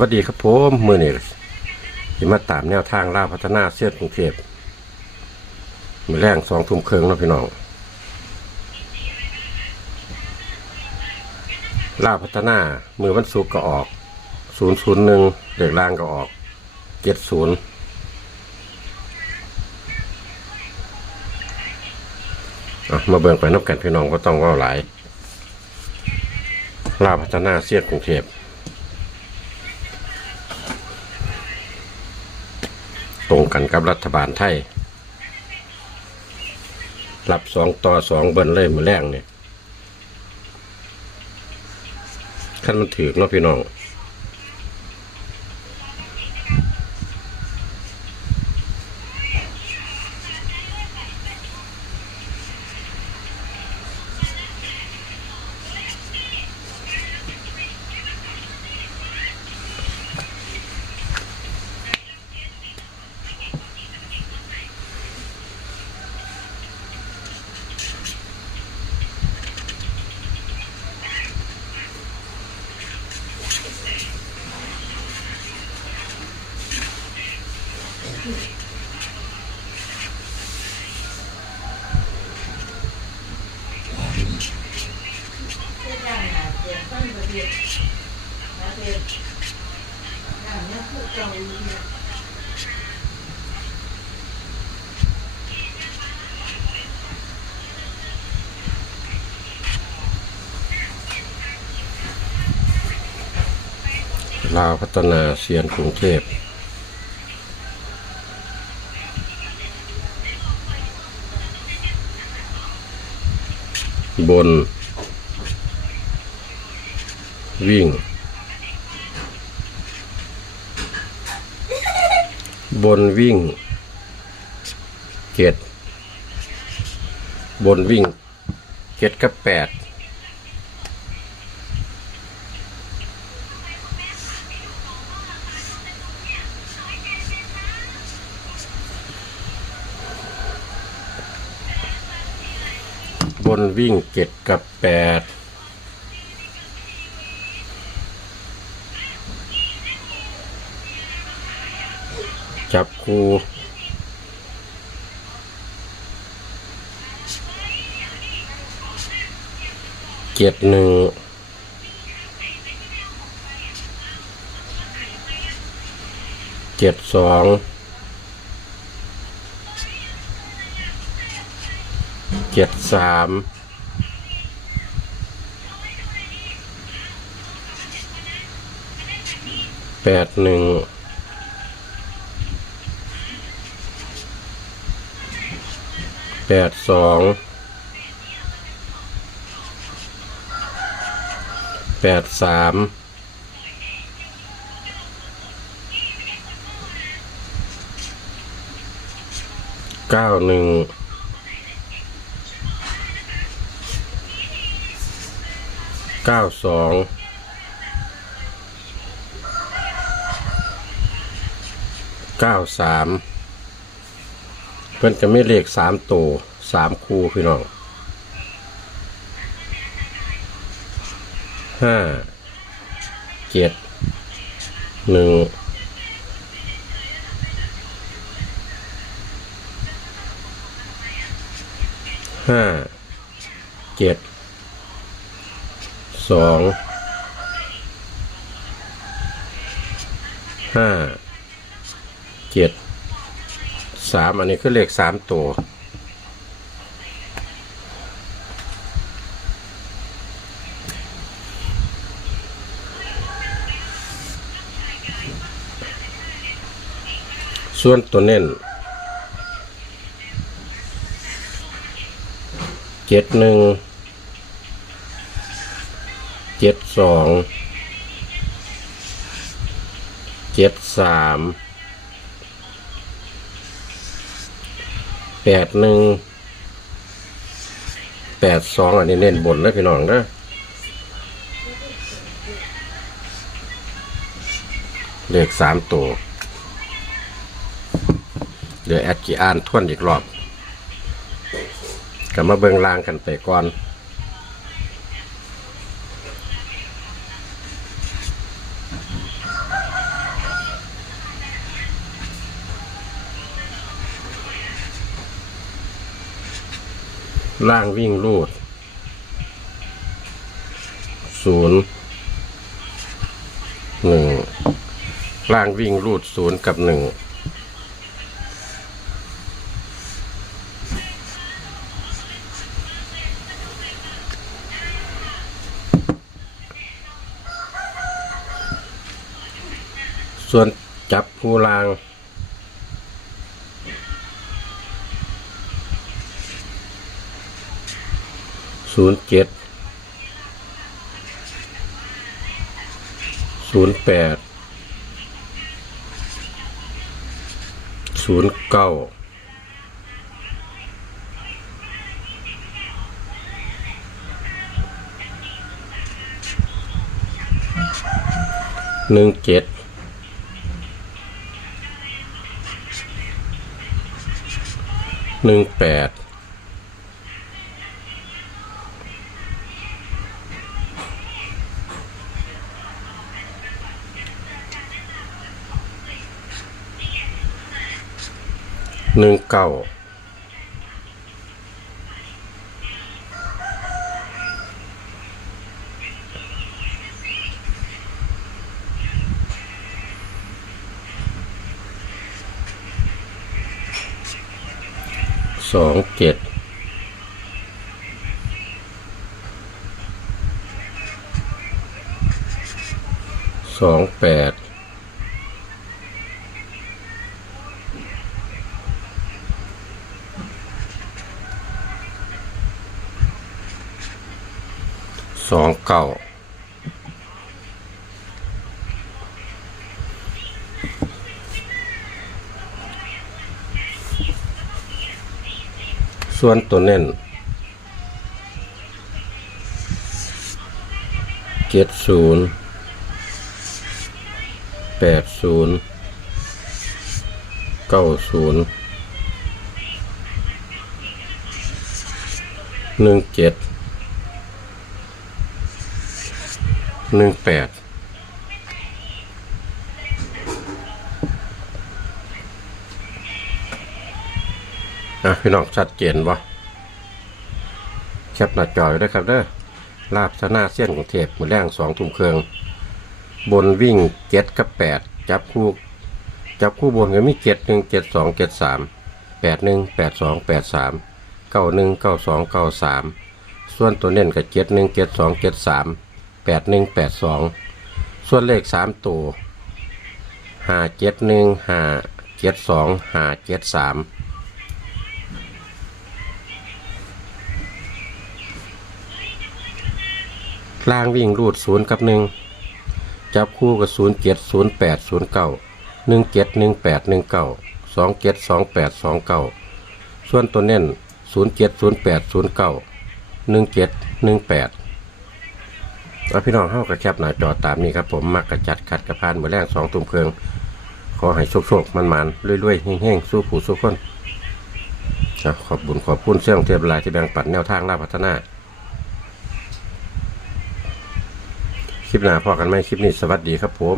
วัสดีครับผมมือนี่ที่มาตามแนวทางล่าพัฒนาเสียดกรุงเทพมือแรงสองทุ่มครึ่งนะพี่น้องล่าพัฒนามือวันศุกร์ก็ออกศูนย์ศูนย์หนึ่งเด็กล่างก็ออกเจ็ดศูนย์มาเบิ่งไปนับกันพี่น้องก็ต้องว่าหลายล่าพัฒนาเสียกรุงเทพ ตรงกันกับรัฐบาลไทยรับสองต่อสองเบิ้ลเลยมือแรงเนี่ยขั้นมันถือเนาะพี่น้อง ลาวพัฒนาเซียนกรุงเทพบน วิ่ง บนวิ่งเจ็ดบนวิ่งเจ็ดกับแปดบนวิ่งเจ็ดกับแปด จับคูเจ็ดหนึ่งเจ็ดสองเจ็ดสามแปดหนึ่ง แปดสองแปดสามเก้าหนึ่งเก้าสองเก้าสาม พื่นจะไม่เลขสามตัวสามคู่พี่น้องห้าเจ็ดหนึ่งห้าเจ็ดสองห้าเจ็ด สามอันนี้คือเลขสามตัวส่วนตัวเน้นเจ็ดหนึ่งเจ็ดสองเจ็ดสาม แปดหนึ่งแปดสองอันนี้เน้นบนนะพี่น้องนะเลขสามตัวเดี๋ยวแอดกี่อ่านทวนอีกรอบกลับมาเบิงลางกันไปก่อน ล่างวิ่งรูดศูนย์หนึ่งล่างวิ่งรูดศูนย์กับหนึ่งส่วนจับผู้ลาง ศูนย์เจ็ดศูนย์แปดศูนย์เก้าหนึ่งเจ็ดหนึ่งแปด หนึ่งเก้าสองเจ็ดสองแปด สองเก้าส่วนตัวเน้นเจ็ดศูนย์แปดศูนย์เก้าศูนย์หนึ่งเจ็ด หนึ่งแปดอะพี่น้องชัดเจนวะแคปหน้าจอยด้วยครับเด้อลาบชนะเส้นของเทพมือแรงสองทุ่มเครือง บนวิ่งเจ็ดกับแปดจับคู่จับคู่บนก็มีเจ็ดหนึ่งเจ็ดสองเจ็ดสามแปดหนึ่งแปดสองแปดสามเก้าหนึ่งเก้าสองเก้าสามส่วนตัวเน้นกับเจ็ดหนึ่งเจ็ดสองเจ็ดสาม แปดหนึ่งแปดสองส่วนเลขสามตัวห้าเจ็ดหนึ่งห้าเจ็ดสองห้าเจ็ดสามล่างวิ่งรูดศูนย์กับหนึ่งจับคู่กับศูนย์เจ็ดศูนย์แปดศูนย์เก้าหนึ่งเจ็ดหนึ่งแปดหนึ่งเก้าสองเจ็ดสองแปดสองเก้าส่วนตัวเน้นศูนย์เจ็ดศูนย์แปดศูนย์เก้าหนึ่งเจ็ดหนึ่งแปด แล้วพี่น้องเข้ากระแคบหน้าจอตามนี้ครับ ผมมักกระจัดขัดกระพานเมือแรงสองตุ่มเพลิง ขอให้โชคโชคมันมันๆรวยๆแห้งๆสู้ผู้สู้คนครับขอบบุญขอบคุณเสี่ยงเทียบลายที่แบ่งปันแนวทางล่าพัฒนา คลิปหน้าพอกันไหมคลิปนี้สวัสดีครับผม